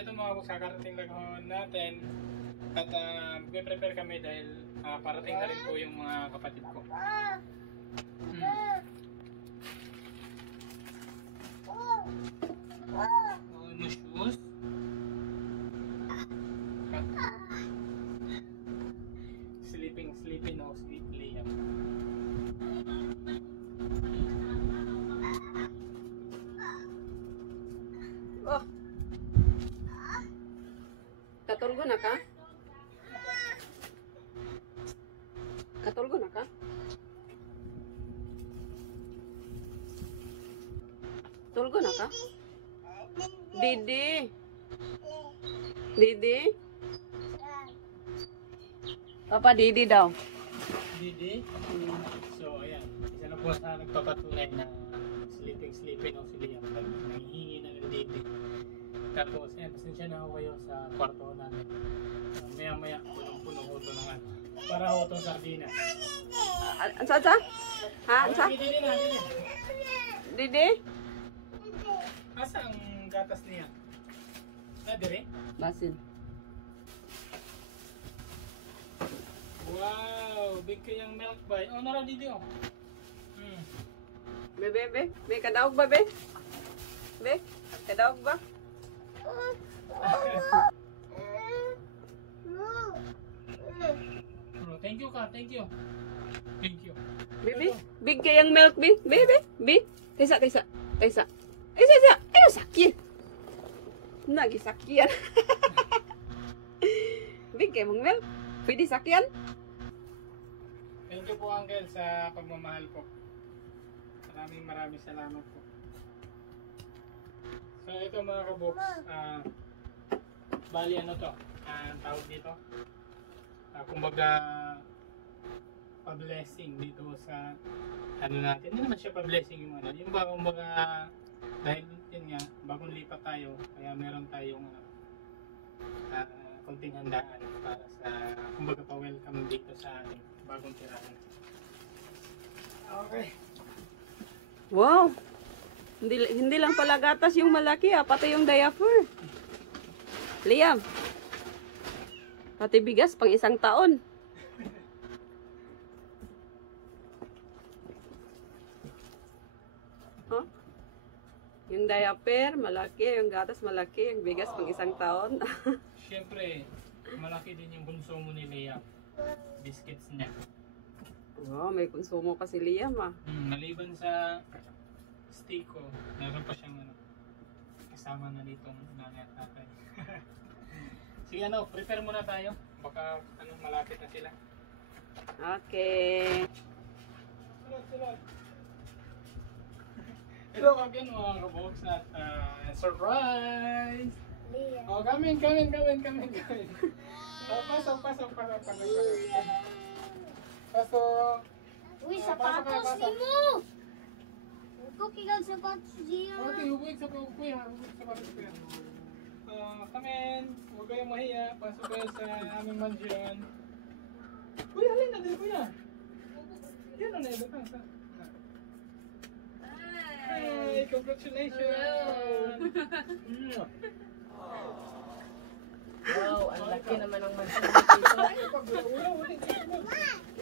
ito mga boss, kakarating lang natin. At prepare kami dahil parating na rin po yung mga kapatid ko. No shoes. Sleeping no sleep Liam. Oh. Katulgo na ka? Katulgo na ka? Tulgo na ka? Didi. Didi. Papa Didi daw. Didi. So ayan, isa na po sa nagpapatunay na sleeping o si Liam. Nanghihingi na ng Didi. Tapos ayan, pasensya na ako kayo sa kwarto namin. Maya punong-puno ko ito ng ano. Para ako itong sardinas. Ansa? Ha? Ansa? Didi na, Didi. Didi? Asa ang gatas niya? Dire? Basin. Wow, big kayang milk ba? Oh, nara Didi oh. Be. Be, kadaog ba, be? Be, kadaog ba? Thank you ka, thank you. Thank you. Be, big kayang milk, be? Be. Taysa. Ayaw, sakit. Nagisakyan. Big kayang milk. Pwede sakyan? Thank you po Uncle sa pagmamahal po. Maraming salamat po. So ito mga kabox, bali ano to, ang tawag dito, kumbaga pa-blessing dito sa ano natin. Hindi naman siya pa-blessing yung ano, yung ba kumbaga dahil yun nga, bagong lipat tayo, kaya meron tayong konting handaan para sa kumbaga pa-welcome dito sa ating bagong tirahan. Okay. Wow. Hindi lang pala gatas yung malaki, pati yung diaper. Liam. Pati bigas pang isang taon. Huh? Yung diaper malaki, yung gatas malaki, yung bigas pang isang taon. Siyempre, malaki din yung bunso mo ni Liam. Biscuits niya. Wow, may konsumo kasi Liam Maliban sa steak ko, meron pa siyang ano, kasama na ditong nanay at tatay. Sige ano, prepare muna tayo. Baka malapit na sila. Okay. Sunod. Ito again mga kabox at surprise! Oh, come in. Oh, pasok. Pasok. Uy, sapatos ni mo! Ikaw kigal sapatos diya. Okay, huwag sa sapatos ko yan. Come in. Huwag kayong mahiya. Pasok kayo sa aming mansion. Uy, halin na din ko yan. Yan na ito. Hi, congratulations! Wow, ang laki naman ng mansion dito.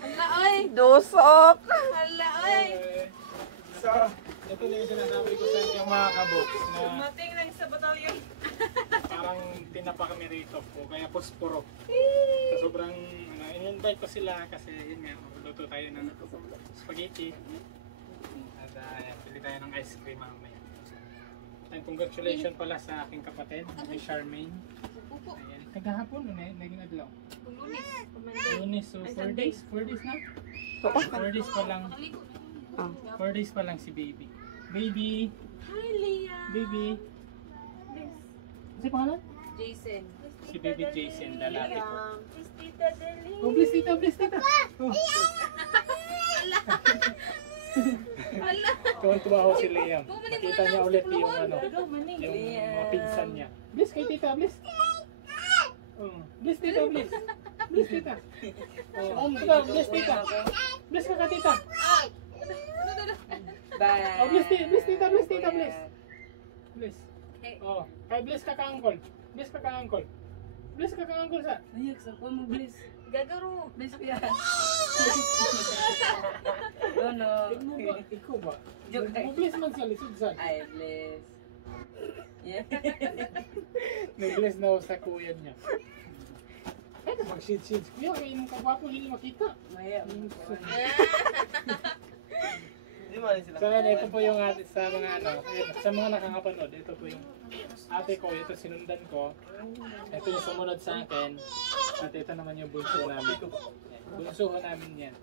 Hala, ay, dosok. Hala, ay. So, ito na yung sinasabi ko sa inyo mga kabox na Mating lang sa batalyon. parang tinapa kami rito po, kaya posporo. So, sobrang, in-invite ko sila kasi yun nga, luto tayo ng spaghetti. At pili tayo ng ice cream mamaya. And congratulations pala sa aking kapatid, kay Charmaine. Ayan, kagahapon, naging adlaw. Lunes, so 4 days na? 4 days pa lang. 4 days pa lang si baby. Baby! Hi, Leah. Baby! Kasi pangalan? Jason. Si baby Jason, lalaki ko. Please, Tita Deli. Oh, bless tita! Oh. Tuwan-tuwa ako si Liam. Nakita niya ulit yung yung mga pinsan niya. Bless kay tita, bless. Bless tita, bless. Bless tita. Bless tita. Bless ka tita. Bye. Oh, bless tita, bless. Bless. Oh, kay bless ka uncle. Bless ka ka-uncle. Bless ka ka-uncle sa. Ayak, sa ko mo bless. Gagaro. Bless ko yan. No. Ikaw ba? Ikaw ba? Joke. Mag-bless man sa lisod sa. I bless. Yeah. Nag-bless na ako sa kuya niya. Ay, mag-shit-shit. Kuya, kainom ka ba po? Hindi makita. Maya. Hindi mo rin sila. So, yan, ito po yung ate sa mga ano, sa mga nakakapanood. Ito po yung ate ko, ito sinundan ko. Ito yung sumunod sa akin. At ito naman yung bunso namin. Bunsuhan namin yan.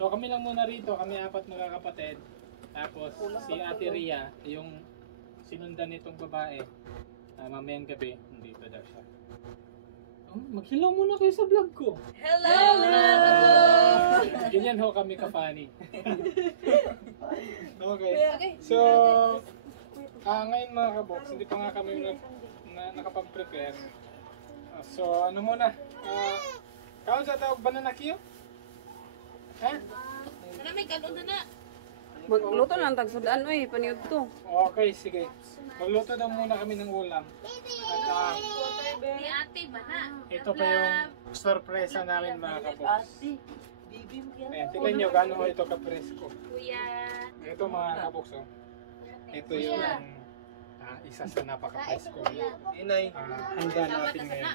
So, kami lang muna rito. Kami 4 magkakapatid. Tapos, si Ate Ria, yung sinundan nitong babae. Mamayang gabi, nandito daw siya. Oh, mag-hello muna kayo sa vlog ko. Hello! Ganyan ho kami ka-funny. Okay. So, ngayon mga kabox, hindi pa nga kami nakapag-prepare. So, ano muna? Kaon sa tawag banana kiyo? Ha? Ano may kalon na? Magluto lang tag sudan oy, paniud to. Okay, sige. Magluto daw muna kami ng ulam. At Ni ate ba na? ito pa yung sorpresa namin mga kabox. Bibi mo Ayan, tingnan nyo gaano ho ito ka-presko. Kuya. Ito mga kabox, oh. Ito yung isa sa napaka-presko. Inay. Handa natin ngayon.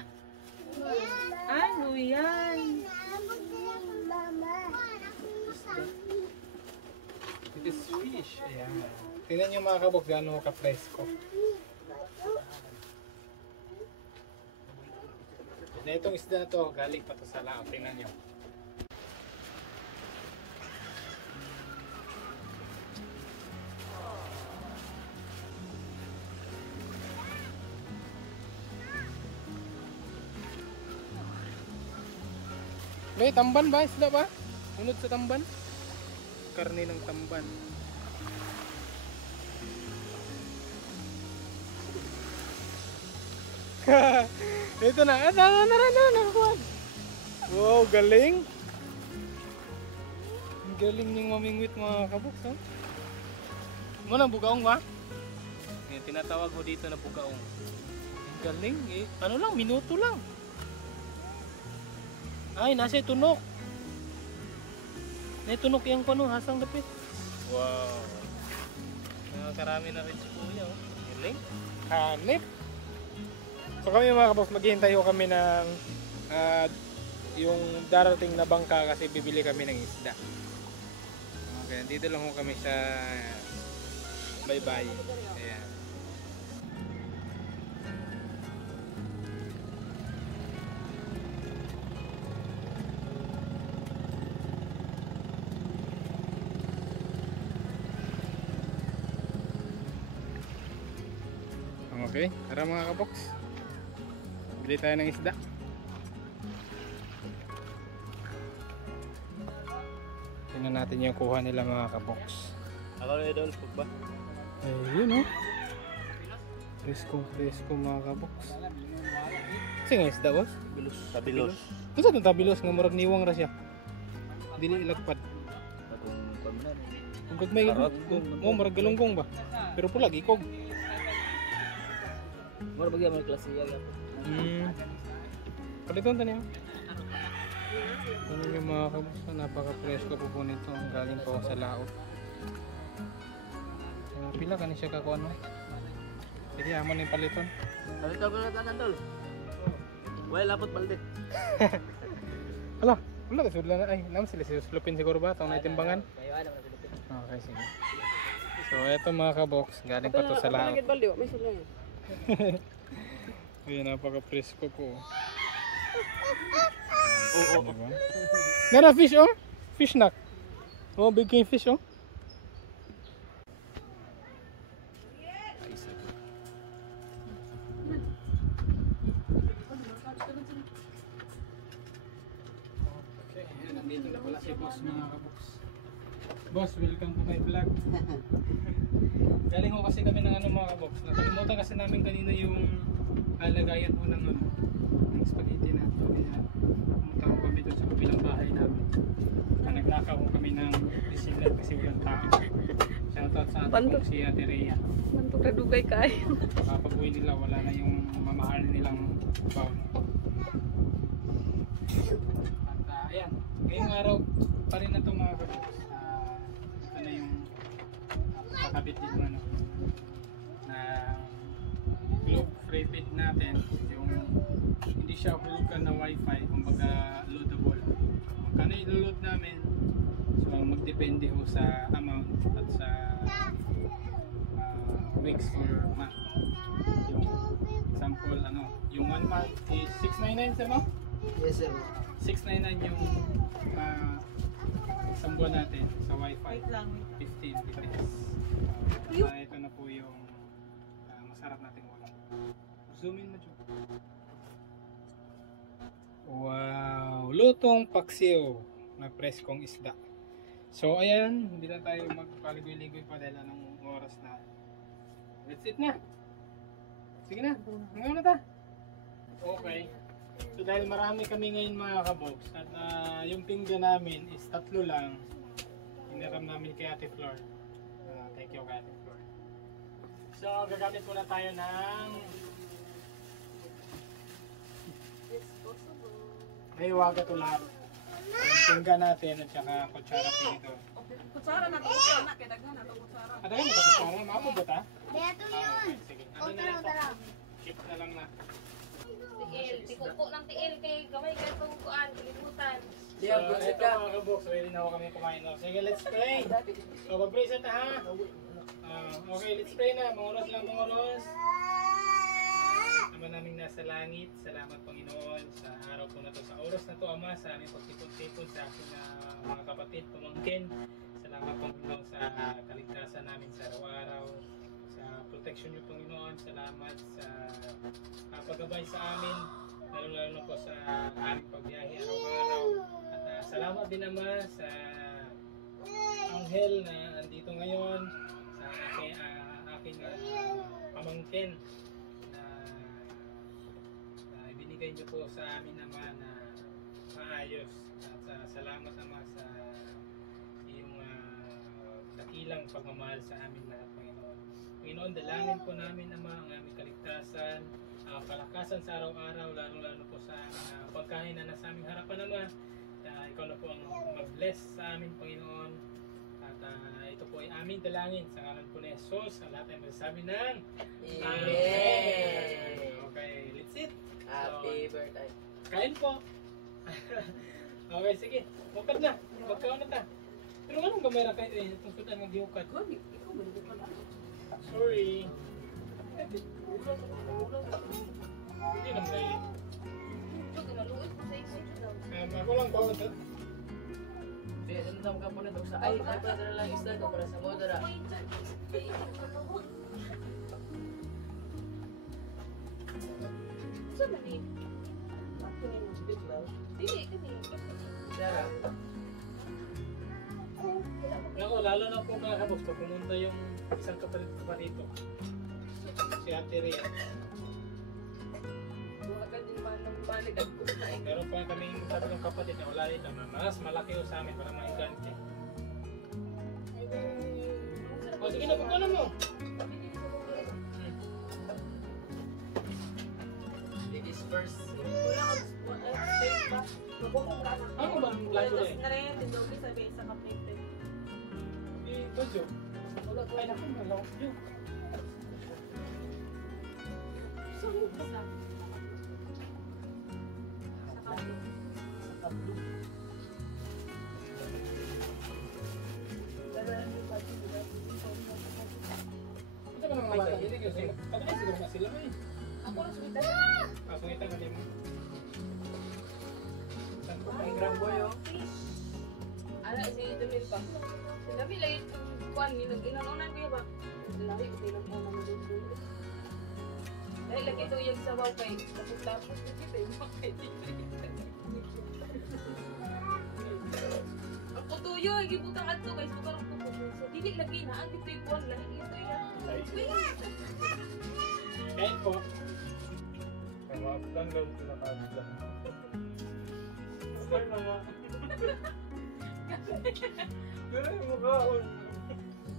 Ano yan? It is fish. Ayan. Tingnan nyo mga kabox gaano ho ka-presko. Na itong isda na to, galing pa to sa laot. Tingnan nyo. May tamban ba? Isda ba? Unod sa tamban? Karne ng tamban. Ito na. Nakakuha. Wow, galing. Ang galing niyong mamingwit mga kaboks. Ha? Muna, bugaong ba? Yan, tinatawag ko dito na bugaong. Ang galing. Eh. Ano lang, minuto lang. Ay, nasa tunok. Naitunok yung kuno, hasang dapit. Wow. Karami na rin si kuya. Oh. Galing. Hanip. So kami mga kaboks, maghihintay ko kami ng yung darating na bangka kasi bibili kami ng isda. Okay, dito lang ho kami sa bye-bye. Ayan. Okay, tara mga kaboks. Bili tayo ng isda. Tingnan natin yung kuha nila mga kaboks. Ako na idol, ba? Ayun oh. Presko mga kaboks. Kasi nga isda boss? Tabilos. Tabilos. Ito sa itong tabilos nga murag niwang ra siya. Dili ilagpad. Kung may murag galunggong ba? Pero pulag ikog. Mura bagay may klase yan. Paliton niyo. Ano yung mga kamusta, napaka-presko po po nito. Ang galing po sa laot. Pila ka ni siya kakuha no? Hindi amon yung paliton. Palitan ko na tanan tol. Well, lapot balde. Hala, wala ka sudla na. Ay, naman sila sinuslupin siguro ba? Itong naitimbangan. Okay, sige. So, eto mga kaboks. Galing pa to sa laot. May sula yan. Ayan, napaka-presko po. Oo. Diba? Nara fish oh. Fish snack. Oh, big king fish oh. Okay, nandito na pala si boss mga kaboks. Boss, welcome to my vlog. Galing ko kasi kami ng ano mga kaboks. Nakalimutan kasi namin kanina yung lagayan ko ng ano. ng spaghetti na. Kaya pumunta ko kami doon sa kabilang bahay namin. Nagnakaw ko kami ng bisikleta kasi walang tao. Shoutout sa ating kong si Ate Rhea. Mantok na dugay kayo. Kapag-uwi nila, wala na yung mamahal nilang baon. At ayan, ngayong araw pa rin na ito mga kabos. Ito na yung kakabit din mo ano, na globe prepaid natin. Yung hindi siya hulugan na wifi, kumbaga loadable. Magkano i-load namin? So magdepende ho sa amount at sa weeks or month. Yung example ano, yung 1 month is 699 sir no? Yes, sir. 699 yung isang buwan natin sa wifi. 15 depends. Ito na po yung masarap nating ulam. Zoom in mo dyan. Wow! Lutong paksiw na preskong isda. So ayan, hindi na tayo magpaligoy-ligoy pa dahil anong oras na. Let's eat na! Sige na, hanggang na ta! Okay. So dahil marami kami ngayon mga kabogs at yung pinggan namin is 3 lang. Hiniram namin kay Ate Flor. Thank you kay Ate Flor. So gagamit muna tayo ng may waga tulad. Yung pinggan natin at saka kutsara dito. Kutsara na to, kutsara kay daghan na to kutsara. Ada ka na kutsara? Mapo ba ta? Beto yun. Sige. Ano na lang to? Keep na lang na. Tiil, tikuko ng tiil kay gamay kay itong kuan, kalimutan. So, ito mga kaboks, ready na ako kami kumain. No? Sige, let's pray. So, mag-pray sa ta ha. Okay, let's pray na. Mga oras. Ama naming nasa langit, salamat Panginoon sa araw po na to, sa oras na to Ama, sa aming pagtipon-tipon sa aking mga kapatid, pamangkin. Salamat Panginoon sa kaligtasan namin sa araw-araw, sa protection niyo Panginoon. Salamat sa paggabay sa amin, lalo na po sa aming pagbiyahe araw-araw. At salamat din naman sa anghel na andito ngayon, sa aking pamangkin. Ibigay niyo po sa amin naman na maayos at salamat naman sa iyong dakilang pagmamahal sa amin lahat Panginoon. Panginoon, dalangin po namin naman ang aming kaligtasan, palakasan sa araw-araw, lalo po sa pagkain na nasa aming harapan naman. Ikaw na po ang mag-bless sa amin Panginoon. At ito po ay aming dalangin sa ngalan po ni Jesus. Sa lahat ay magsasabi ng Amen. Okay, let's eat. Happy birthday. Kain po. Okay, sige. Bukad na. Magkaon na ta. Pero anong gamera kayo eh? Itong sudan ng giukad. Sorry. Hindi naman kayo. Ito maluot ko sa isip daw. Ako lang po. Ano ka po na ito sa ay, padala lang isda ko para sa modera. Saan man eh? Dili, kani. Dara. Ako, lalo na po mga kabos, pag pumunta yung isang kapalit pa rito. Si Ate Rhea. Mga ganyan man ng balikan ko na eh. Meron pa kaming sabi ng kapatid na wala rin na mas malaki yung sa amin para maingante. O sige na, pagkunan mo. Ladies first. Wala ka space ba? Mabukong ka na. Ano ba ang plano Tapos rin? na rin, tindobi sabi sa kapit. Ito, Jo. Wala ko. Ay, naku, malawak Jo. So, basta. Sa kablo. Ito ba naman mga hindi kasi patuloy siguro na sila eh. Ako lang sumita. Sungitan ka din mo. Ay, gramboy oh. Ala, si Dumil pa. Si Dumil ay kuan, ginag-inanunan ko ba? Lahi, ginag-inanunan mo din doon. Dahil lagi ito yung sabaw kay tapos dito yung makay ang kutuyo, gibutang ato guys, bukan ang kutuyo. So, dili lagi na, ang dito yung kuan, lahi ito yan. Kain po. Tanggal ko na kanila. Ay, mama. Ganun yung mukha ko.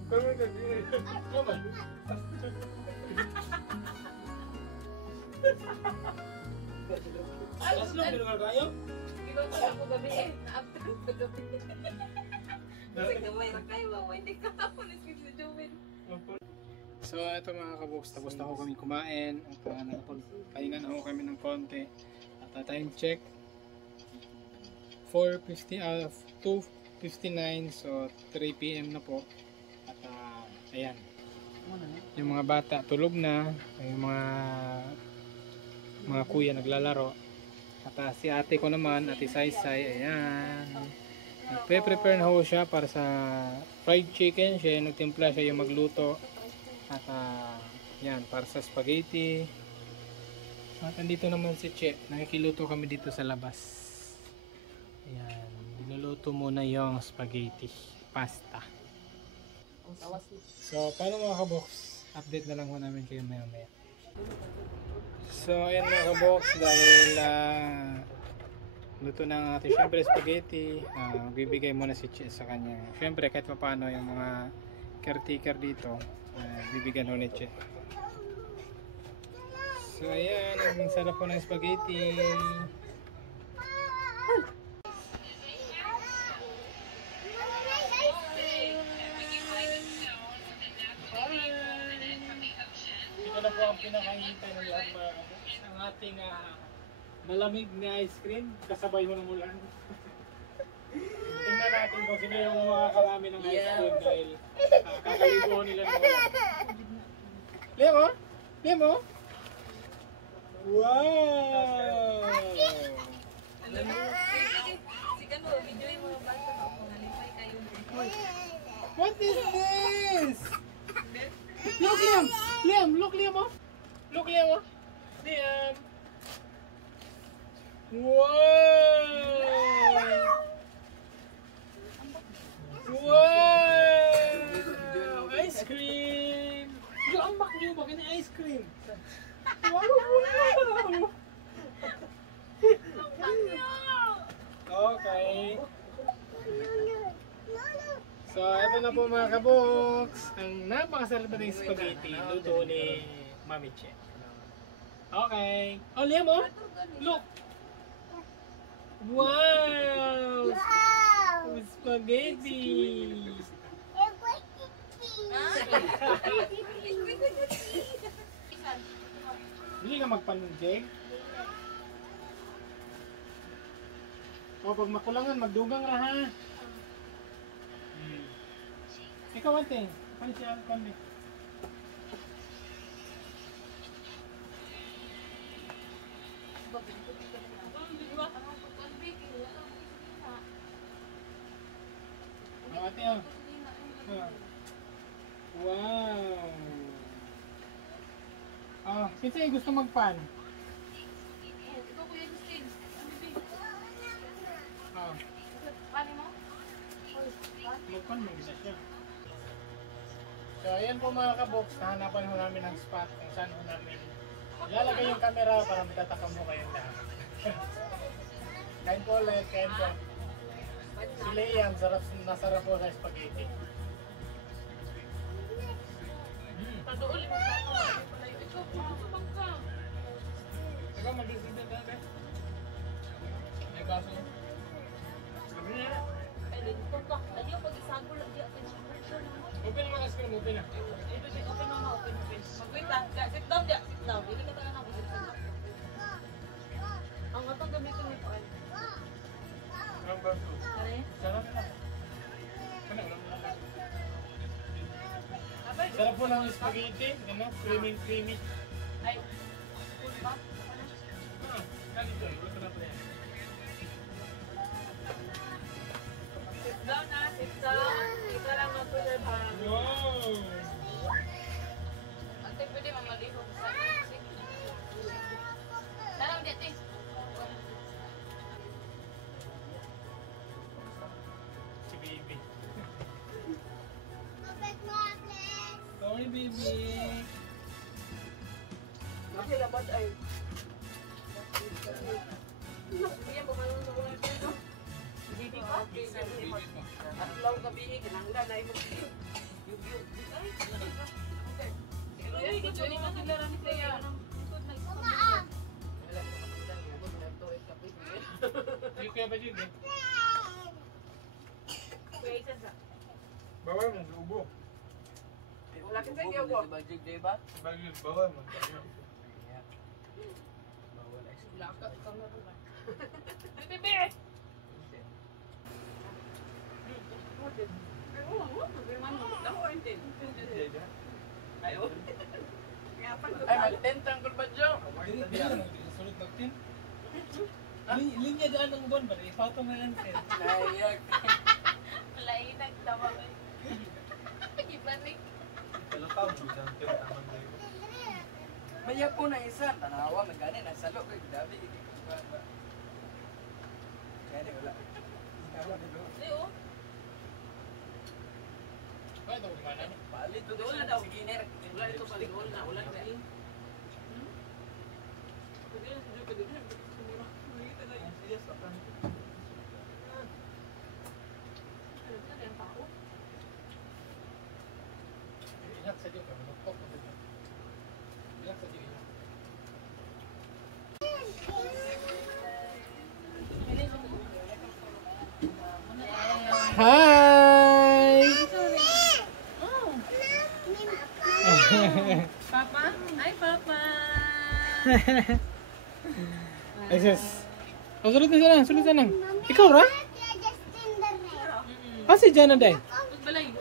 Kami nag-iit. Mama. Alas lang, pero kayo? Ikaw pa ako gabi eh. Na-after ko gabi. Kasi gamay na kayo, mama. Hindi ka ako nasin sa Joven. So ito mga kaboks, tapos na ako kami kumain at nakapagpahinga na ako kami ng konti at time check 2:59, so 3 PM na po at ayan, yung mga bata tulog na, yung mga kuya naglalaro at si ate ko naman, ate Saysay, ayan, nagpe-prepare na ho siya para sa fried chicken. Siya nagtimpla, siya yung magluto. At yan, para sa spaghetti. At andito naman si Che. Nakikiluto kami dito sa labas. Ayan, niluluto muna yung spaghetti. Pasta. So, paano mga kabox? Update na lang ko namin kayo maya maya. So, ayan mga kabox. Dahil luto na ang ating syempre spaghetti. Bibigay muna si Che sa kanya. Syempre, kahit pa paano yung mga caretaker dito. Bibigyan ulit siya. So ayan, ang sarap po ng spaghetti. Ito na po ang pinakahintay ng lahat mga kaboks. Ang ating malamig na ice cream kasabay mo ng ulan. Tingnan natin kung sino yung mga karami ng ice cream dahil kakalibo nila ng ulan. Lemo? Lemo? Wow! Sige mo, video yung mga bata ako. Nalipay kayo. What is this? Look, Liam! Liam, look, Liam, oh! Look, Liam, oh! Liam! Wow! Wow! Ice cream! Yung ang niyo ba kanya ice cream? Wow! Wow! Okay. So, ito na po mga kaboks. Ang napakasarap na spaghetti. Luto ni Mami Che. Okay. Oh, Liam, oh! Look! Wow! Spaghetti! Hindi ka magpanunjig? O, pag makulangan, magdugang ra ha. Ikaw, ate. Paano siya, Kondi? O, ate, oh. Wow! Ah, sinsa yung gusto magpan? Ikaw kuya Justin. Ah, Paano mo? magpan mo isa siya. So, ayan po mga kaboks, hahanapan ho namin ng spot kung saan ho namin ilalagay yung camera para matatakam mo kayong lahat. Kain po ulit, kain po. Si Liam, nasarap po sa spaghetti. Padool mo sa ako. Ikaw kumabang ka. Ikaw, mag-isip na dati. May kaso. Sabi niya. Ay, dito ka. Ayaw, pag-isago lang di atin. Open naman ice cream, open na. Open mama, open. Mag-wait lang. Sit down dia, sit down. Hindi ka talaga ako sit down. Ang atong gamitin mo po. Number 2. Kaya? Sarap na. Sarap po ng spaghetti, ano? Creamy. Ay, full ba? Ganito eh, gusto na po yan. Sit down na, sit down. Ika lang mag-preserve ha. Wow! Ate, pwede mamalihog sa music. Sarang dito eh. Si baby. Sorry baby. Kasi labad ay. Bigyan ko kayo sa mga ito. Bibi pa? Atlaw gabi, kinanglan na imo. Yug-yug. Ay, ito ni makilala ni Kaya. Yung kaya ba yun eh? Kaya isa sa. Bawal mo, ubo. Wala ka kayo ko. Bajig, di ba? Bawal mo. Laka ka na rin. Bibi! Ay, mag-tentang ko ba, Joe? Sulit magtin. Linya daan ng buwan ba? Ipato na yan. Nayak. Lain nagtawa ko. Ibanik. Kalataw mo dyan. Pero naman tayo. Maya po na isa. Tanawa, magani. Nasalo ko. Dami. Gani, wala. Leo. Kaya ito kumana. Palit doon Doon na sa daw. beginner. Wala ito pa rin. Wala na. Wala na. Ingat sa Diyo. Manuktok mo dito. Ingat sa Diyo. Hi! Papa? Ay, Papa! Ay, sis. Oh, sulit na sana. Sulit na lang. Ikaw, Ra? Ah, si Jana day. Balay.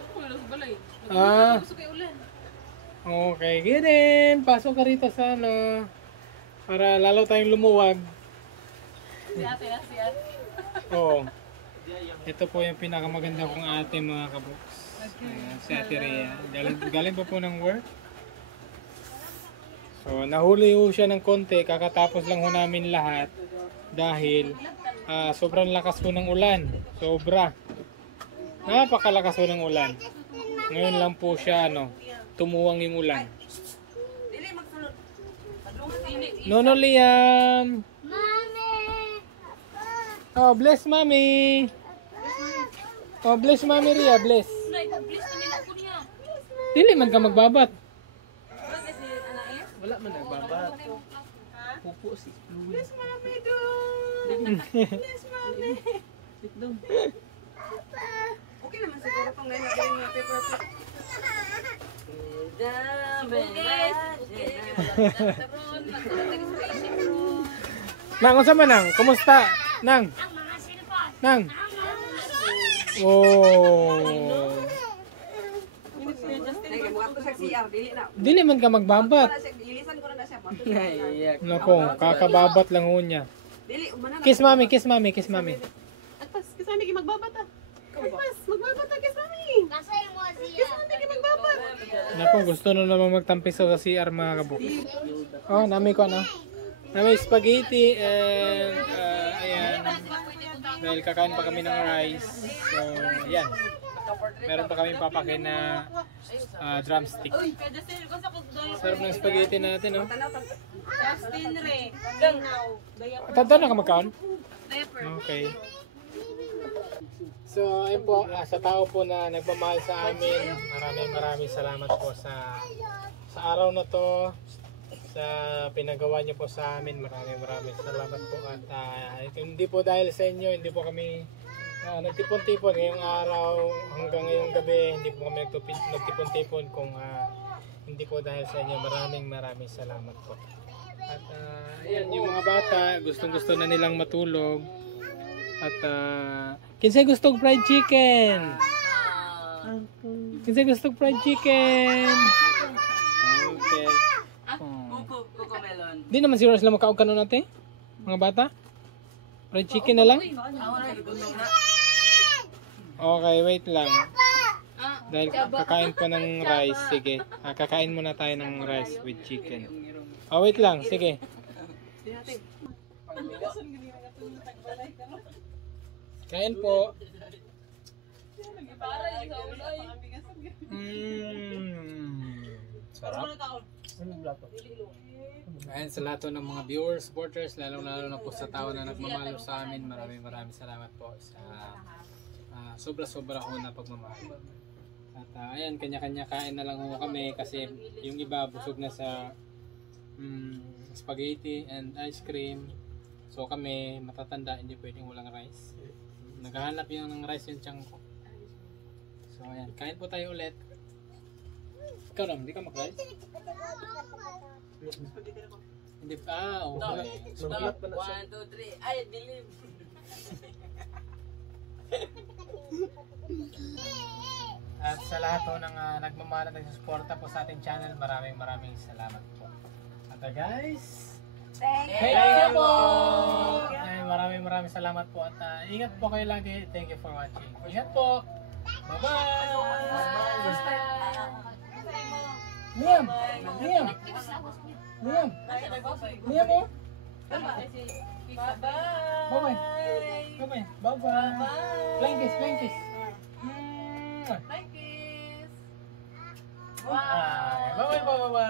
Balay. Ah, Gusto kayo ulan. okay. Girin. Pasok ka rito sa ano. Para lalo tayong lumuwag. Si ate, si ate. Oo. Ito po yung pinakamaganda kong ate mga kabuks. Ayan, si Ate Rhea. Galing pa po ng work. So, nahuli ho siya ng konti. Kakatapos lang ho namin lahat. Dahil sobrang lakas po ng ulan. Sobra. Napakalakas po ng ulan. Ngayon lang po siya tumuwang yung ulan. Dili magsulod. Nono Liam! Mami! Oh, bless Mami! Oh, bless Mami Rhea, bless. Nay, please namin ako niya. Dili man ka magbabat. Bakit si Anae? Wala man nagbabat. Pupo si Louie. Bless mami doon. Bless mami. Sit down. Okay naman siguro itong ngayon natin yung paper plate. Guys, okay. Nagtaron, nag-registration. Nang, unsa man nang? Kumusta? Nang? Nang? Oh. Ay, gamuha ko sa CR, dili na. Dili man ka magbabat. Para siya, ilisan ko na siya. Nayak. Nako, kakababat lang ho niya. Dili, umana na. Kiss Mami, kiss Mami, kiss Mami. Agpas, kiss mami, magbabata. Agpas, magbabata, kiss mami. Nasa yung mo siya. Nako, gusto na naman magtampiso sa CR mga kabuk. Oh, nami ko Nami spaghetti and ayan. Dahil kakain pa kami ng rice. So, ayan. Meron pa kami papakain na drumstick. Sarap ng spaghetti natin, no? Justin Ray. Tanda na ka magkaon? Diaper. Okay. So, ayun po, sa tao po na nagmamahal sa amin, maraming salamat po sa araw na to, sa pinagawa niyo po sa amin. Maraming salamat po. At hindi po dahil sa inyo, hindi po kami nagtipon-tipon ngayong araw hanggang ngayong gabi. Hindi po kami nagtipon-tipon kung hindi po dahil sa inyo. Maraming salamat po. At ayan, yung mga bata, gustong-gusto na nilang matulog. At kinsay gusto fried chicken? Kinsay gusto fried chicken? Okay. Kuko melon. Di naman serious lang makaog kanon natin? Mga bata? Fried chicken na lang? Awala gudong na. Okay, wait lang. Dahil kakain pa ng rice, sige. Kakain muna tayo ng rice with chicken. Oh, wait lang, sige. Kain po. Sarap. Ayan sa lahat ng mga viewers, supporters, lalo na po sa tao na nagmamahal sa amin. Maraming salamat po sa sobra-sobra ko na pagmamahal. At ayan, kanya-kanya kain na lang ho kami kasi yung iba busog na sa spaghetti and ice cream. So kami, matatanda, hindi pwedeng walang rice. Naghahanap yung ng rice yung tiyan ko. So ayan, kain po tayo ulit. Ikaw lang, hindi ka mag-rice? Hindi pa, okay. Stop. 1, 2, 3. Ay, dilim. At sa lahat po ng nagmamahal at nagsusuporta po sa ating channel, maraming salamat po. At guys, thank you po! Ay, maraming salamat po at ingat po kayo lagi. Thank you for watching. Ingat po! Bye-bye! Liam! Liam! Liam! Liam oh! Bye-bye! Bye-bye! Bye-bye! Flying kiss! Flying kiss! Bye, kiss. Bye-bye! Bye-bye!